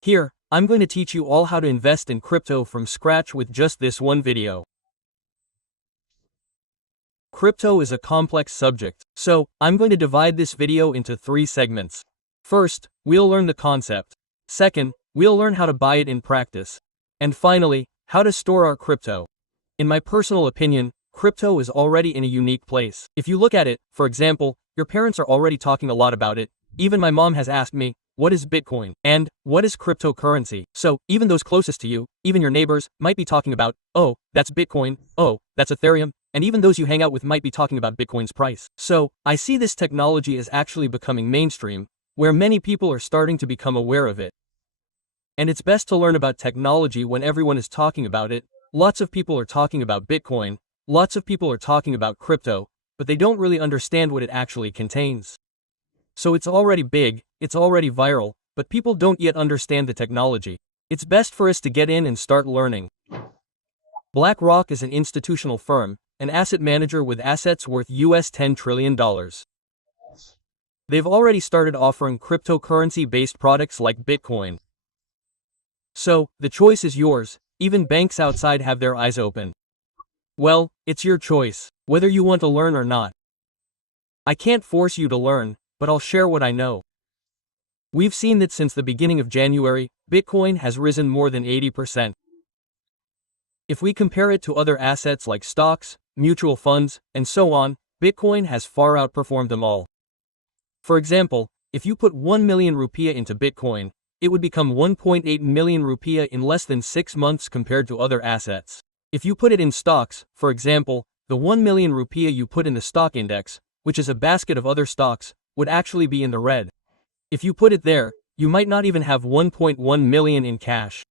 Here, I'm going to teach you all how to invest in crypto from scratch with just this one video. Crypto is a complex subject, so I'm going to divide this video into 3 segments. First, we'll learn the concept. Second, we'll learn how to buy it in practice. And finally, how to store our crypto. In my personal opinion, crypto is already in a unique place. If you look at it, for example, your parents are already talking a lot about it. Even my mom has asked me, what is Bitcoin? And what is cryptocurrency? So, even those closest to you, even your neighbors, might be talking about, oh, that's Bitcoin, oh, that's Ethereum, and even those you hang out with might be talking about Bitcoin's price. So, I see this technology is actually becoming mainstream, where many people are starting to become aware of it. And it's best to learn about technology when everyone is talking about it. Lots of people are talking about Bitcoin, lots of people are talking about crypto, but they don't really understand what it actually contains. So it's already big, it's already viral, but people don't yet understand the technology. It's best for us to get in and start learning. BlackRock is an institutional firm, an asset manager with assets worth $10 trillion. They've already started offering cryptocurrency-based products like Bitcoin. So, the choice is yours. Even banks outside have their eyes open. Well, it's your choice, whether you want to learn or not. I can't force you to learn, but I'll share what I know. We've seen that since the beginning of January, Bitcoin has risen more than 80%. If we compare it to other assets like stocks, mutual funds, and so on, Bitcoin has far outperformed them all. For example, if you put 1 million rupiah into Bitcoin, it would become 1.8 million rupiah in less than 6 months compared to other assets. If you put it in stocks, for example, the 1 million rupiah you put in the stock index, which is a basket of other stocks, would actually be in the red. If you put it there, you might not even have 1.1 million in cash.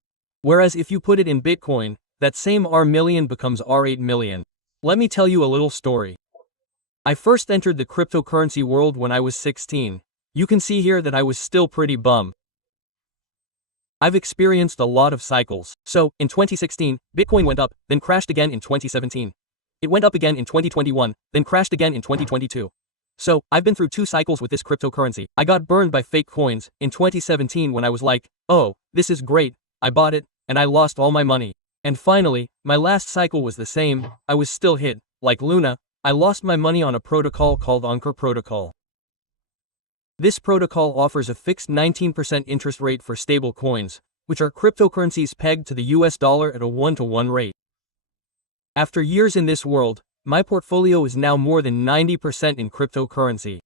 Whereas if you put it in Bitcoin, that same R million becomes R8 million. Let me tell you a little story. I first entered the cryptocurrency world when I was 16. You can see here that I was still pretty bum. I've experienced a lot of cycles. So, in 2016, Bitcoin went up, then crashed again in 2017. It went up again in 2021, then crashed again in 2022. So, I've been through 2 cycles with this cryptocurrency. I got burned by fake coins in 2017 when I was like, oh, this is great, I bought it, and I lost all my money. And finally, my last cycle was the same, I was still hit. Like Luna, I lost my money on a protocol called Anchor protocol. This protocol offers a fixed 19% interest rate for stable coins, which are cryptocurrencies pegged to the US dollar at a 1-to-1 rate. After years in this world, my portfolio is now more than 90% in cryptocurrency.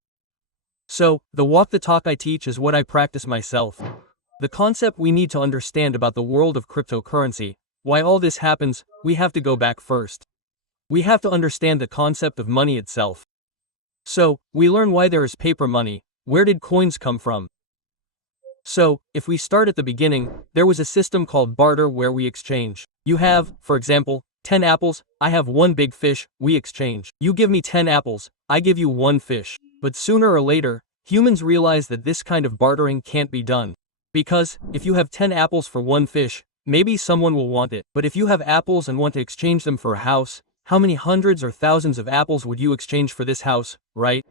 So, the walk the talk I teach is what I practice myself. The concept we need to understand about the world of cryptocurrency, why all this happens, we have to go back first. We have to understand the concept of money itself. So, we learn why there is paper money, where did coins come from? So, if we start at the beginning, there was a system called barter where we exchange. You have, for example, 10 apples, I have 1 big fish, we exchange. You give me 10 apples, I give you 1 fish. But sooner or later, humans realize that this kind of bartering can't be done. Because, if you have 10 apples for 1 fish, maybe someone will want it. But if you have apples and want to exchange them for a house, how many hundreds or thousands of apples would you exchange for this house, right?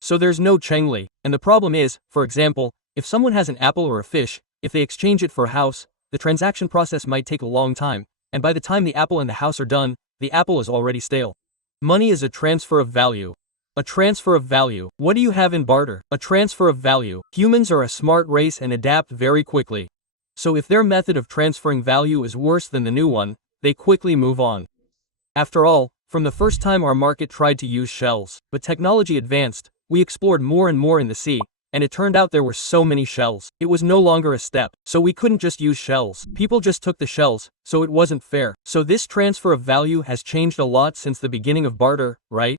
So there's no chengli. And the problem is, for example, if someone has an apple or a fish, if they exchange it for a house, the transaction process might take a long time. And by the time the apple and the house are done, the apple is already stale. Money is a transfer of value. A transfer of value. What do you have in barter? A transfer of value. Humans are a smart race and adapt very quickly. So if their method of transferring value is worse than the new one, they quickly move on. After all, from the first time our market tried to use shells, but technology advanced, we explored more and more in the sea, and it turned out there were so many shells. It was no longer a step, so we couldn't just use shells. People just took the shells, so it wasn't fair. So this transfer of value has changed a lot since the beginning of barter, right?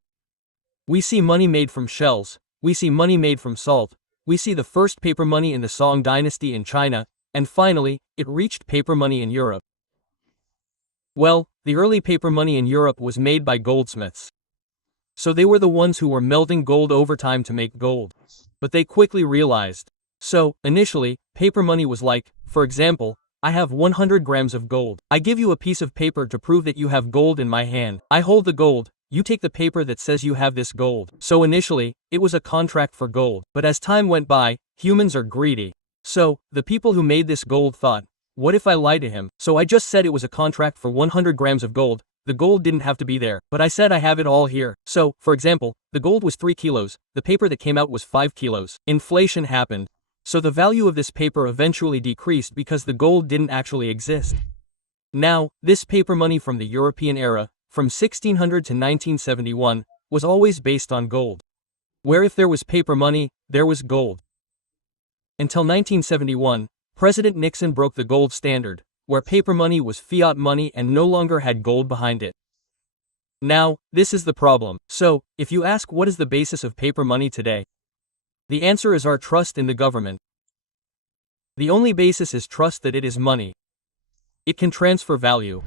We see money made from shells, we see money made from salt, we see the first paper money in the Song dynasty in China, and finally, it reached paper money in Europe. Well, the early paper money in Europe was made by goldsmiths. So they were the ones who were melting gold over time to make gold. But they quickly realized. So, initially, paper money was like, for example, I have 100 grams of gold. I give you a piece of paper to prove that you have gold in my hand. I hold the gold, you take the paper that says you have this gold. So initially, it was a contract for gold. But as time went by, humans are greedy. So, the people who made this gold thought, what if I lie to him? So I just said it was a contract for 100 grams of gold. The gold didn't have to be there, but I said I have it all here. So, for example, the gold was 3 kilos, the paper that came out was 5 kilos. Inflation happened. So the value of this paper eventually decreased because the gold didn't actually exist. Now, this paper money from the European era, from 1600 to 1971, was always based on gold. Where if there was paper money, there was gold. Until 1971, President Nixon broke the gold standard, where paper money was fiat money and no longer had gold behind it. Now, this is the problem. So, if you ask what is the basis of paper money today, the answer is our trust in the government. The only basis is trust that it is money. It can transfer value.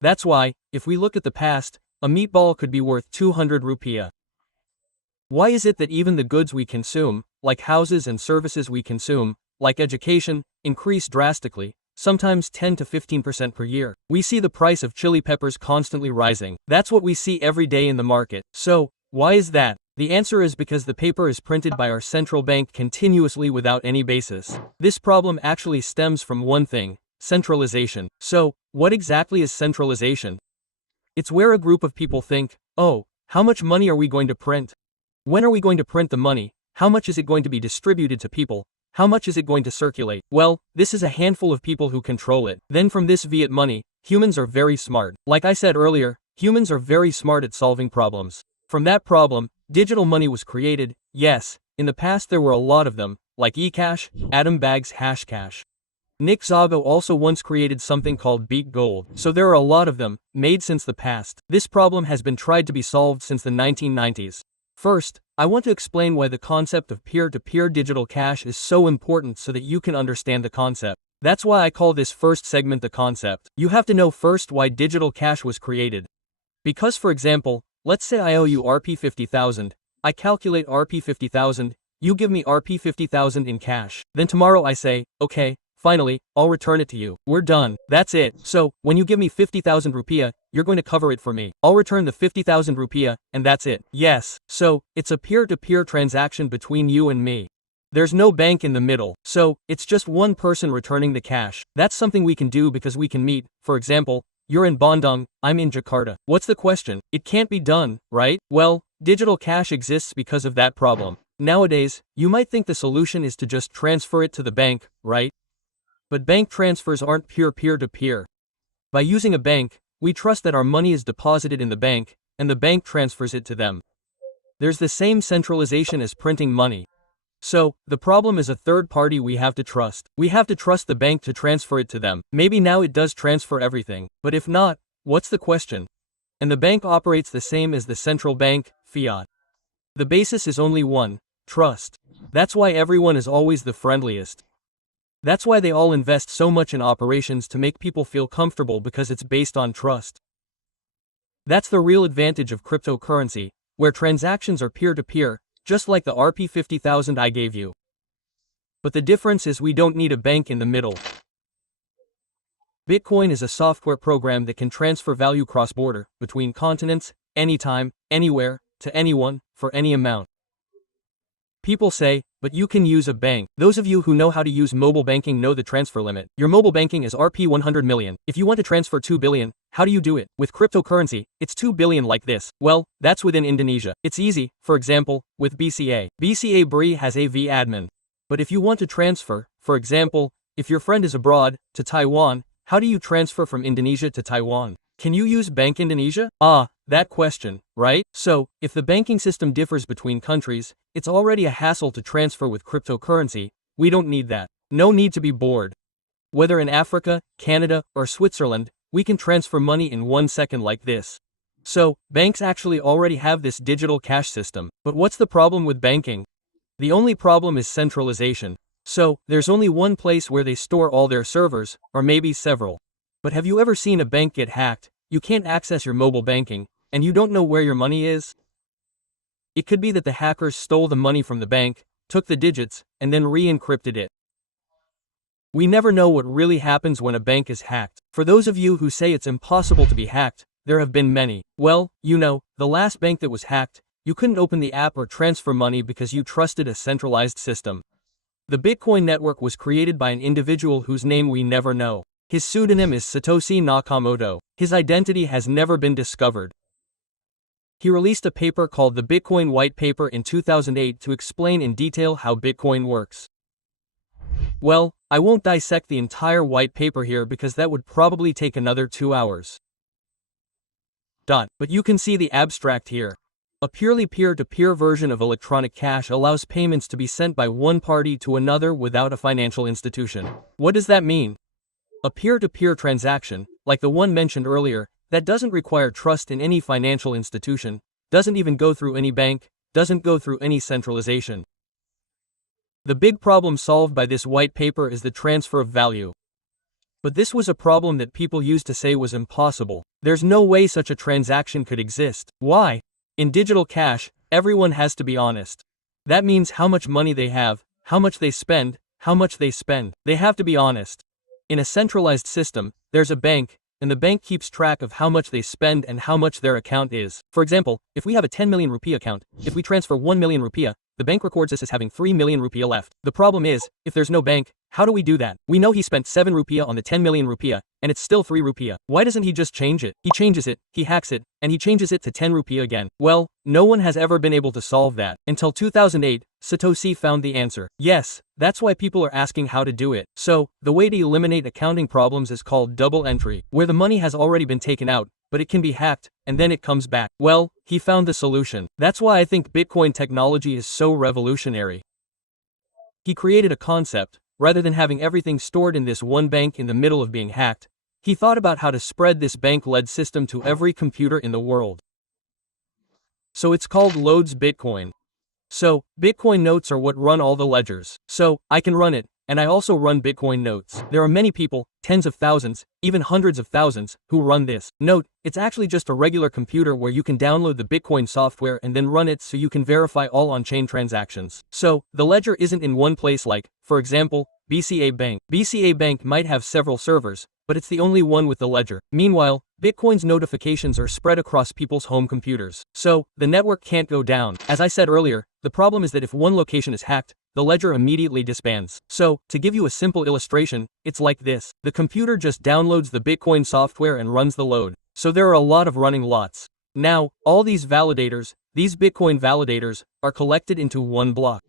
That's why, if we look at the past, a meatball could be worth 200 rupiah. Why is it that even the goods we consume, like houses and services we consume, like education, increase drastically, sometimes 10 to 15% per year? We see the price of chili peppers constantly rising. That's what we see every day in the market. So, why is that? The answer is because the paper is printed by our central bank continuously without any basis. This problem actually stems from one thing: centralization. So, what exactly is centralization? It's where a group of people think, oh, how much money are we going to print? When are we going to print the money? How much is it going to be distributed to people? How much is it going to circulate? Well, this is a handful of people who control it. Then from this fiat money, humans are very smart. Like I said earlier, humans are very smart at solving problems. From that problem, digital money was created. Yes, in the past there were a lot of them, like e-cash, atom bags, hash cash. Nick Zago also once created something called beat gold. So there are a lot of them, made since the past. This problem has been tried to be solved since the 1990s. First, I want to explain why the concept of peer-to-peer digital cash is so important so that you can understand the concept. That's why I call this first segment the concept. You have to know first why digital cash was created. Because for example, let's say I owe you Rp 50,000, I calculate Rp 50,000, you give me Rp 50,000 in cash. Then tomorrow I say, okay, finally, I'll return it to you. We're done. That's it. So, when you give me 50,000 rupiah, you're going to cover it for me. I'll return the 50,000 rupiah, and that's it. Yes. So, it's a peer-to-peer transaction between you and me. There's no bank in the middle. So, it's just one person returning the cash. That's something we can do because we can meet. For example, you're in Bandung, I'm in Jakarta. What's the question? It can't be done, right? Well, digital cash exists because of that problem. Nowadays, you might think the solution is to just transfer it to the bank, right? But bank transfers aren't pure peer-to-peer. By using a bank, we trust that our money is deposited in the bank, and the bank transfers it to them. There's the same centralization as printing money. So, the problem is a third party we have to trust. We have to trust the bank to transfer it to them. Maybe now it does transfer everything, but if not, what's the question? And the bank operates the same as the central bank, fiat. The basis is only one: trust. That's why everyone is always the friendliest. That's why they all invest so much in operations to make people feel comfortable because it's based on trust. That's the real advantage of cryptocurrency, where transactions are peer-to-peer, just like the Rp 50,000 I gave you. But the difference is we don't need a bank in the middle. Bitcoin is a software program that can transfer value cross-border, between continents, anytime, anywhere, to anyone, for any amount. People say, but you can use a bank. Those of you who know how to use mobile banking know the transfer limit. Your mobile banking is Rp 100 million. If you want to transfer 2 billion, how do you do it? With cryptocurrency, it's 2 billion like this. Well, that's within Indonesia. It's easy, for example, with BCA. BCA BRI has a V admin. But if you want to transfer, for example, if your friend is abroad, to Taiwan, how do you transfer from Indonesia to Taiwan? Can you use Bank Indonesia? That question, right? So, if the banking system differs between countries, it's already a hassle to transfer with cryptocurrency. We don't need that. No need to be bored. Whether in Africa, Canada, or Switzerland, we can transfer money in 1 second like this. So, banks actually already have this digital cash system. But what's the problem with banking? The only problem is centralization. So, there's only one place where they store all their servers, or maybe several. But have you ever seen a bank get hacked? You can't access your mobile banking, and you don't know where your money is? It could be that the hackers stole the money from the bank, took the digits, and then re-encrypted it. We never know what really happens when a bank is hacked. For those of you who say it's impossible to be hacked, there have been many. Well, you know, the last bank that was hacked, you couldn't open the app or transfer money because you trusted a centralized system. The Bitcoin network was created by an individual whose name we never know. His pseudonym is Satoshi Nakamoto. His identity has never been discovered. He released a paper called the Bitcoin White Paper in 2008 to explain in detail how Bitcoin works. Well, I won't dissect the entire white paper here because that would probably take another 2 hours. But you can see the abstract here. A purely peer-to-peer version of electronic cash allows payments to be sent by one party to another without a financial institution. What does that mean? A peer-to-peer transaction, like the one mentioned earlier, that doesn't require trust in any financial institution, doesn't even go through any bank, doesn't go through any centralization. The big problem solved by this white paper is the transfer of value. But this was a problem that people used to say was impossible. There's no way such a transaction could exist. Why? In digital cash, everyone has to be honest. That means how much money they have, how much they spend, how much they spend. They have to be honest. In a centralized system, there's a bank, and the bank keeps track of how much they spend and how much their account is. For example, if we have a 10 million rupee account, if we transfer 1 million rupiah, the bank records us as having 3 million rupiah left. The problem is, if there's no bank, how do we do that? We know he spent 7 rupiah on the 10 million rupiah, and it's still 3 rupiah. Why doesn't he just change it? He changes it, he hacks it, and he changes it to 10 rupiah again. Well, no one has ever been able to solve that. Until 2008, Satoshi found the answer. Yes, that's why people are asking how to do it. So, the way to eliminate accounting problems is called double entry, where the money has already been taken out, but it can be hacked, and then it comes back. Well, he found the solution. That's why I think Bitcoin technology is so revolutionary. He created a concept. Rather than having everything stored in this one bank in the middle of being hacked, he thought about how to spread this bank-led system to every computer in the world. So it's called Loads Bitcoin. So, Bitcoin notes are what run all the ledgers. So, I can run it, and I also run Bitcoin notes. There are many people, tens of thousands, even hundreds of thousands, who run this. Note, it's actually just a regular computer where you can download the Bitcoin software and then run it so you can verify all on-chain transactions. So, the ledger isn't in one place like, for example, BCA Bank. BCA Bank might have several servers, but it's the only one with the ledger. Meanwhile, Bitcoin's notifications are spread across people's home computers. So, the network can't go down. As I said earlier, the problem is that if one location is hacked, the ledger immediately disbands. So, to give you a simple illustration, it's like this. The computer just downloads the Bitcoin software and runs the load. So there are a lot of running lots. Now, all these validators, these Bitcoin validators, are collected into one block.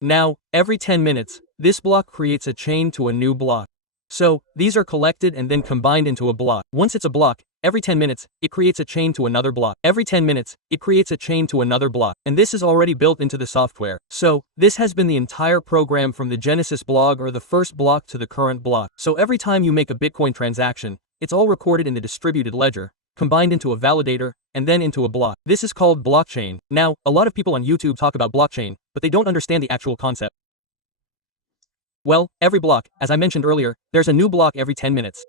Now, every 10 minutes, this block creates a chain to a new block. So, these are collected and then combined into a block. Once it's a block, every 10 minutes, it creates a chain to another block. Every 10 minutes, it creates a chain to another block. And this is already built into the software. So, this has been the entire program from the Genesis block or the first block to the current block. So every time you make a Bitcoin transaction, it's all recorded in the distributed ledger, combined into a validator, and then into a block. This is called blockchain. Now, a lot of people on YouTube talk about blockchain, but they don't understand the actual concept. Well, every block, as I mentioned earlier, there's a new block every 10 minutes.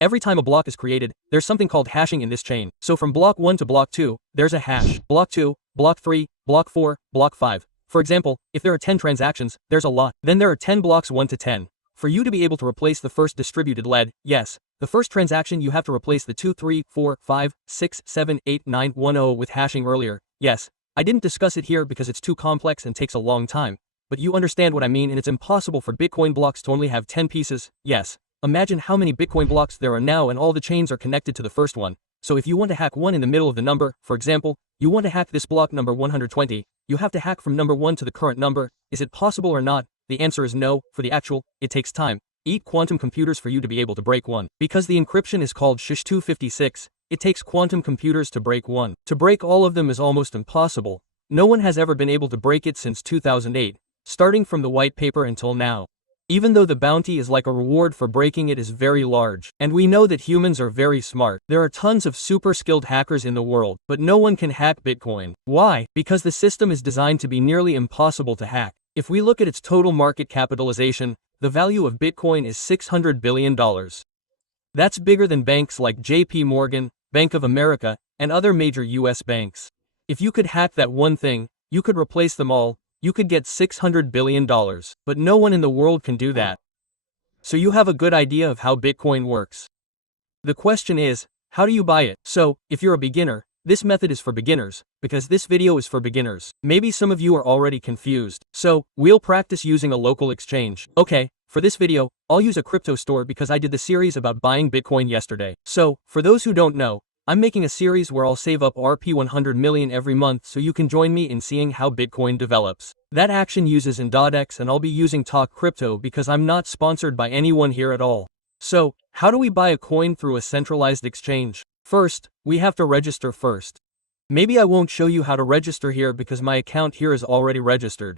Every time a block is created, there's something called hashing in this chain. So from block 1 to block 2, there's a hash. Block 2, block 3, block 4, block 5. For example, if there are 10 transactions, there's a lot. Then there are 10 blocks 1 to 10. For you to be able to replace the first distributed lead, yes, the first transaction you have to replace the 2, 3, 4, 5, 6, 7, 8, 9, 1, 0 with hashing earlier. Yes, I didn't discuss it here because it's too complex and takes a long time. But you understand what I mean, and it's impossible for Bitcoin blocks to only have 10 pieces. Yes. Imagine how many Bitcoin blocks there are now and all the chains are connected to the first one. So if you want to hack one in the middle of the number, for example, you want to hack this block number 120, you have to hack from number 1 to the current number. Is it possible or not? The answer is no. For the actual, it takes time. Eat quantum computers for you to be able to break one. Because the encryption is called SHA-256, it takes quantum computers to break one. To break all of them is almost impossible. No one has ever been able to break it since 2008. Starting from the white paper until now. Even though the bounty is like a reward for breaking it is very large. And we know that humans are very smart. There are tons of super skilled hackers in the world, but no one can hack Bitcoin. Why? Because the system is designed to be nearly impossible to hack. If we look at its total market capitalization, the value of Bitcoin is $600 billion. That's bigger than banks like JP Morgan, Bank of America, and other major US banks. If you could hack that one thing, you could replace them all. You could get $600 billion, but no one in the world can do that. So you have a good idea of how Bitcoin works. The question is, how do you buy it? So, if you're a beginner, this method is for beginners, because this video is for beginners. Maybe some of you are already confused. So, we'll practice using a local exchange. Okay, for this video, I'll use a crypto store because I did the series about buying Bitcoin yesterday. So, for those who don't know, I'm making a series where I'll save up Rp 100 million every month so you can join me in seeing how Bitcoin develops. That action uses Indodex and I'll be using Talk Crypto because I'm not sponsored by anyone here at all. So, how do we buy a coin through a centralized exchange? First, we have to register first. Maybe I won't show you how to register here because my account here is already registered.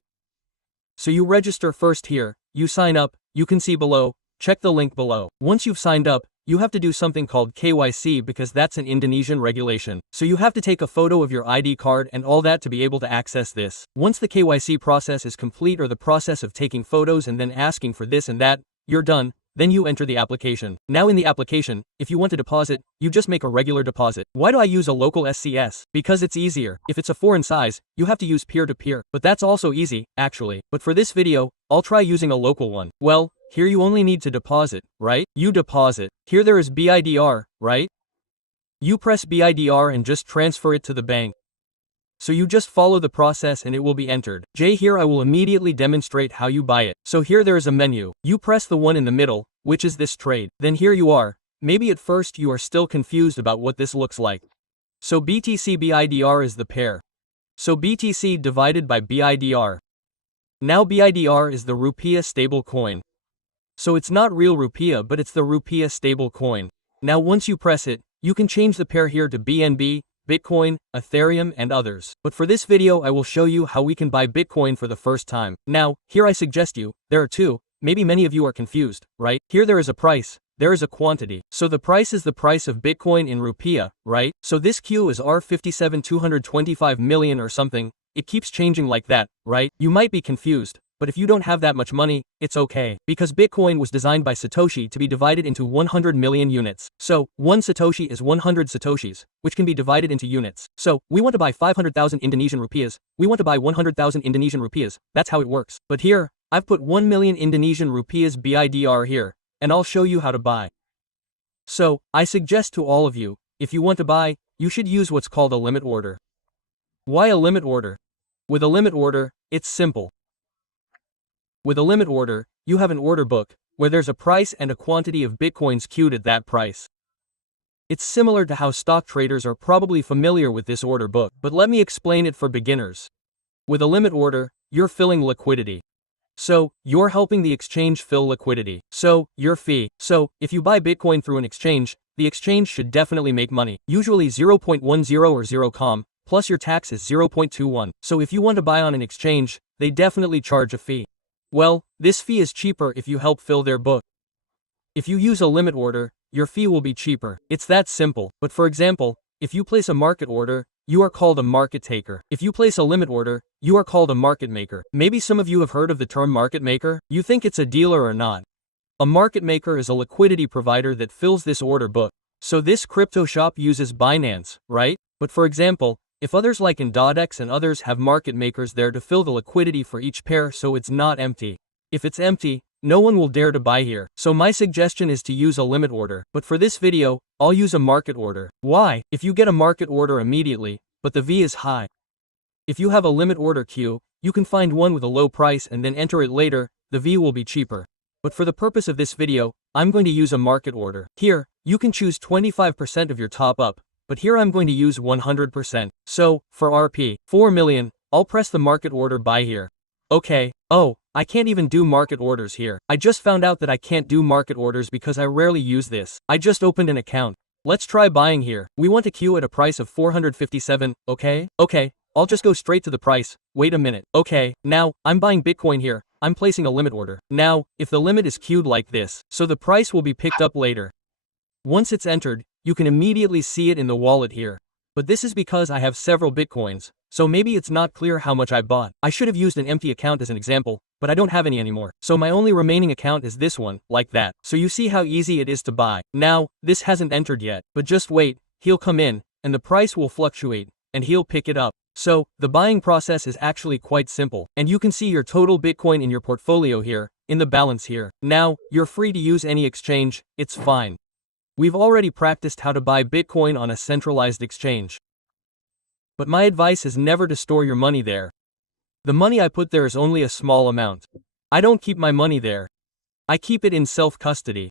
So you register first here, you sign up, you can see below, check the link below. Once you've signed up, you have to do something called KYC because that's an Indonesian regulation. So you have to take a photo of your ID card and all that to be able to access this. Once the KYC process is complete or the process of taking photos and then asking for this and that, you're done. Then you enter the application. Now in the application, if you want to deposit, you just make a regular deposit. Why do I use a local SCS? Because it's easier. If it's a foreign size, you have to use peer-to-peer. But that's also easy, actually. But for this video, I'll try using a local one. Well, here you only need to deposit, right? You deposit. Here there is BIDR, right? You press BIDR and just transfer it to the bank. So you just follow the process and it will be entered. Here I will immediately demonstrate how you buy it. So here there is a menu. You press the one in the middle, which is this trade. Then here you are. Maybe at first you are still confused about what this looks like. So BTC BIDR is the pair. So BTC divided by BIDR. Now BIDR is the rupiah stable coin. So it's not real rupiah but it's the rupiah stable coin. Now once you press it, you can change the pair here to BNB, Bitcoin, Ethereum and others. But for this video I will show you how we can buy Bitcoin for the first time. Now, here I suggest you, there are two, maybe many of you are confused, right? Here there is a price, there is a quantity. So the price is the price of Bitcoin in rupiah, right? So this Q is R57,225 million or something, it keeps changing like that, right? You might be confused. But if you don't have that much money, it's okay. Because Bitcoin was designed by Satoshi to be divided into 100 million units. So, 1 Satoshi is 100 Satoshis, which can be divided into units. So, we want to buy 500,000 Indonesian rupiahs, we want to buy 100,000 Indonesian rupiahs, that's how it works. But here, I've put 1 million Indonesian rupiahs BIDR here, and I'll show you how to buy. So, I suggest to all of you, if you want to buy, you should use what's called a limit order. Why a limit order? With a limit order, it's simple. With a limit order, you have an order book, where there's a price and a quantity of bitcoins queued at that price. It's similar to how stock traders are probably familiar with this order book, but let me explain it for beginners. With a limit order, you're filling liquidity. So, you're helping the exchange fill liquidity. So, your fee. So, if you buy Bitcoin through an exchange, the exchange should definitely make money. Usually 0.10 or 0 com, plus your tax is 0.21. So if you want to buy on an exchange, they definitely charge a fee. Well, this fee is cheaper if you help fill their book. If you use a limit order, your fee will be cheaper. It's that simple. But for example, if you place a market order, you are called a market taker. If you place a limit order, you are called a market maker. Maybe some of you have heard of the term market maker. You think it's a dealer or not? A market maker is a liquidity provider that fills this order book. So this crypto shop uses Binance, right? But for example, if others like Indodex and others have market makers there to fill the liquidity for each pair so it's not empty. If it's empty, no one will dare to buy here. So my suggestion is to use a limit order. But for this video, I'll use a market order. Why? If you get a market order immediately, but the V is high. If you have a limit order queue, you can find one with a low price and then enter it later, the V will be cheaper. But for the purpose of this video, I'm going to use a market order. Here, you can choose 25% of your top up. But here I'm going to use 100%. So, for Rp 4 million, I'll press the market order buy here. Okay, oh, I can't even do market orders here. I just found out that I can't do market orders because I rarely use this. I just opened an account. Let's try buying here. We want to queue at a price of 457, okay? Okay, I'll just go straight to the price. Wait a minute. Okay, now, I'm buying Bitcoin here. I'm placing a limit order. Now, if the limit is queued like this, so the price will be picked up later. Once it's entered, you can immediately see it in the wallet here. But this is because I have several Bitcoins, so maybe it's not clear how much I bought. I should have used an empty account as an example, but I don't have any anymore. So my only remaining account is this one, like that. So you see how easy it is to buy. Now, this hasn't entered yet, but just wait, he'll come in, and the price will fluctuate, and he'll pick it up. So, the buying process is actually quite simple, and you can see your total Bitcoin in your portfolio here, in the balance here. Now, you're free to use any exchange, it's fine. We've already practiced how to buy Bitcoin on a centralized exchange. but my advice is never to store your money there. The money I put there is only a small amount. I don't keep my money there. I keep it in self-custody.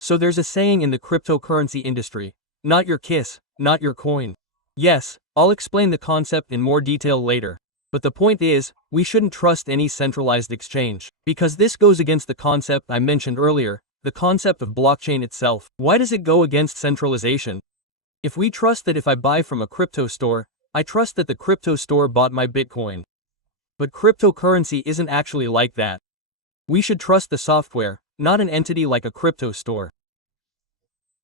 So there's a saying in the cryptocurrency industry, not your kiss, not your coin. Yes, I'll explain the concept in more detail later. But the point is, we shouldn't trust any centralized exchange. Because this goes against the concept I mentioned earlier, the concept of blockchain itself. Why does it go against centralization? If we trust that if I buy from a crypto store, I trust that the crypto store bought my Bitcoin. But cryptocurrency isn't actually like that. We should trust the software, not an entity like a crypto store.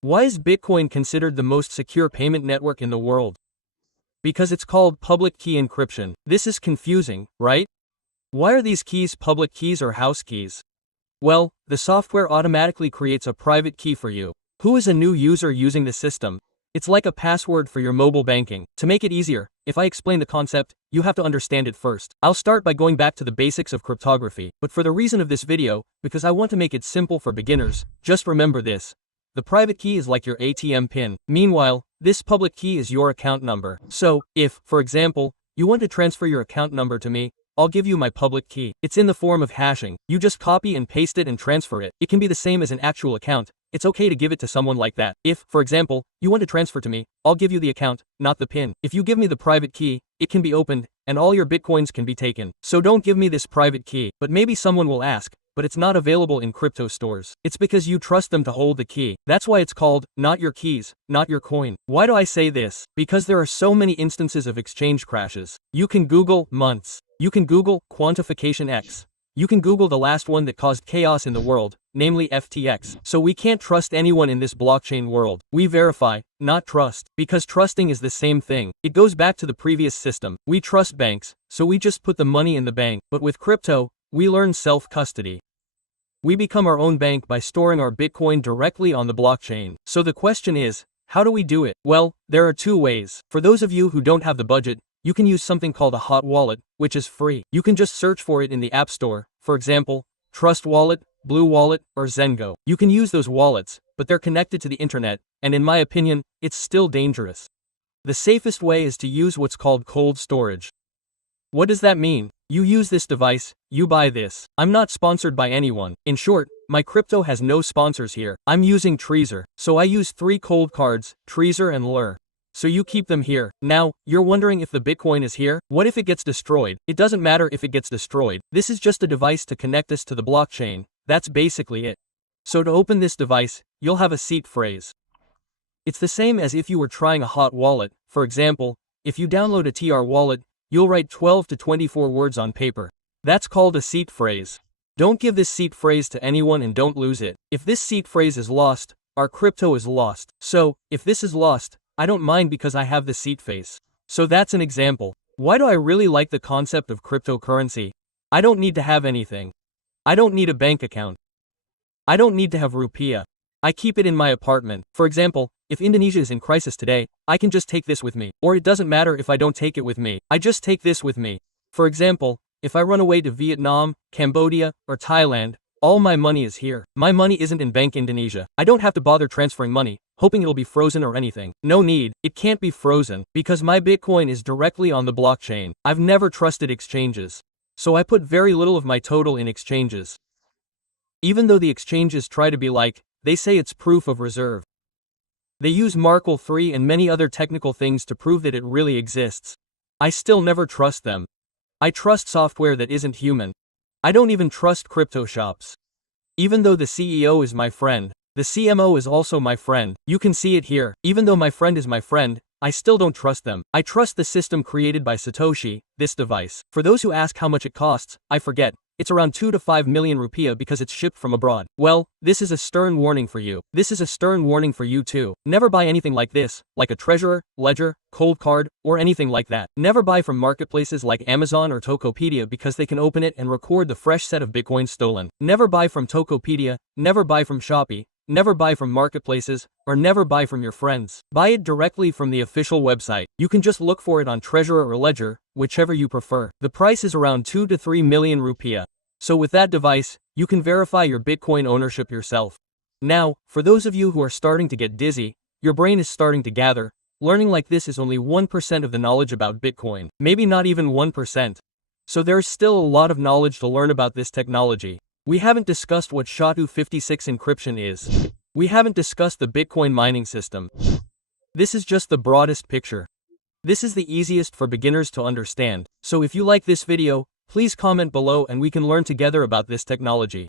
Why is Bitcoin considered the most secure payment network in the world? Because it's called public key encryption. This is confusing, right? Why are these keys public keys or house keys? Well, the software automatically creates a private key for you. Who is a new user using the system? It's like a password for your mobile banking. To make it easier, if I explain the concept, you have to understand it first. I'll start by going back to the basics of cryptography, but for the reason of this video, because I want to make it simple for beginners, just remember this. The private key is like your ATM PIN. Meanwhile, this public key is your account number. So, if, for example, you want to transfer your account number to me, I'll give you my public key. It's in the form of hashing. You just copy and paste it and transfer it. It can be the same as an actual account. It's okay to give it to someone like that. If, for example, you want to transfer to me, I'll give you the account, not the PIN. If you give me the private key, it can be opened, and all your Bitcoins can be taken. So don't give me this private key. But maybe someone will ask, but it's not available in crypto stores. It's because you trust them to hold the key. That's why it's called, not your keys, not your coin. Why do I say this? Because there are so many instances of exchange crashes. You can Google months. You can Google quantification X. You can Google the last one that caused chaos in the world, namely FTX. So we can't trust anyone in this blockchain world. We verify, not trust. Because trusting is the same thing. It goes back to the previous system. We trust banks, so we just put the money in the bank. But with crypto, we learn self-custody. We become our own bank by storing our Bitcoin directly on the blockchain. So the question is, how do we do it? Well, there are two ways. For those of you who don't have the budget, you can use something called a hot wallet, which is free. You can just search for it in the App Store, for example, Trust Wallet, Blue Wallet, or Zengo. You can use those wallets, but they're connected to the internet, and in my opinion, it's still dangerous. The safest way is to use what's called cold storage. What does that mean? You use this device, you buy this. I'm not sponsored by anyone. In short, my crypto has no sponsors here. I'm using Trezor, so I use 3 cold cards, Trezor and Lur. So you keep them here. Now, you're wondering if the Bitcoin is here? What if it gets destroyed? It doesn't matter if it gets destroyed. This is just a device to connect us to the blockchain. That's basically it. So to open this device, you'll have a seed phrase. It's the same as if you were trying a hot wallet. For example, if you download a TR wallet, you'll write 12 to 24 words on paper. That's called a seed phrase. Don't give this seed phrase to anyone and don't lose it. If this seed phrase is lost, our crypto is lost. So, if this is lost, I don't mind because I have the seed phrase. So that's an example. Why do I really like the concept of cryptocurrency? I don't need to have anything. I don't need a bank account. I don't need to have rupiah. I keep it in my apartment. For example, if Indonesia is in crisis today, I can just take this with me. Or it doesn't matter if I don't take it with me. I just take this with me. For example, if I run away to Vietnam, Cambodia, or Thailand, all my money is here. My money isn't in Bank Indonesia. I don't have to bother transferring money, hoping it'll be frozen or anything. No need. It can't be frozen, because my Bitcoin is directly on the blockchain. I've never trusted exchanges. So I put very little of my total in exchanges. Even though the exchanges try to be like, they say it's proof of reserve. They use Markle 3 and many other technical things to prove that it really exists. I still never trust them. I trust software that isn't human. I don't even trust crypto shops. Even though the CEO is my friend, the CMO is also my friend. You can see it here. Even though my friend is my friend, I still don't trust them. I trust the system created by Satoshi, this device. For those who ask how much it costs, I forget. It's around 2 to 5 million rupiah because it's shipped from abroad. Well, this is a stern warning for you. This is a stern warning for you too. Never buy anything like this, like a Trezor, Ledger, Cold Card, or anything like that. Never buy from marketplaces like Amazon or Tokopedia because they can open it and record the fresh set of Bitcoin stolen. Never buy from Tokopedia, never buy from Shopee, never buy from marketplaces, or never buy from your friends. Buy it directly from the official website. You can just look for it on Trezor or Ledger, whichever you prefer. The price is around 2 to 3 million rupiah. So with that device, you can verify your Bitcoin ownership yourself. Now, for those of you who are starting to get dizzy, your brain is starting to gather, learning like this is only 1% of the knowledge about Bitcoin, maybe not even 1%. So there's still a lot of knowledge to learn about this technology. We haven't discussed what SHA-256 encryption is. We haven't discussed the Bitcoin mining system. This is just the broadest picture. This is the easiest for beginners to understand, so if you like this video, please comment below and we can learn together about this technology.